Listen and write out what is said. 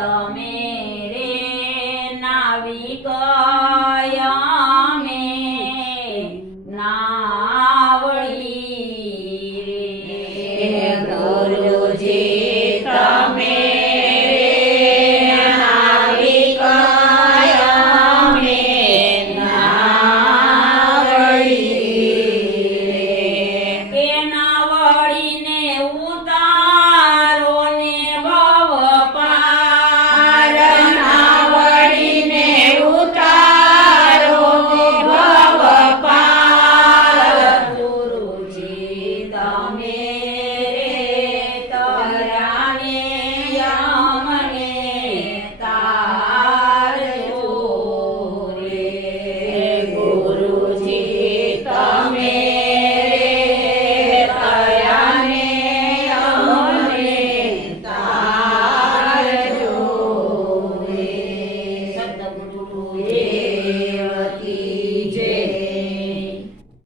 तमे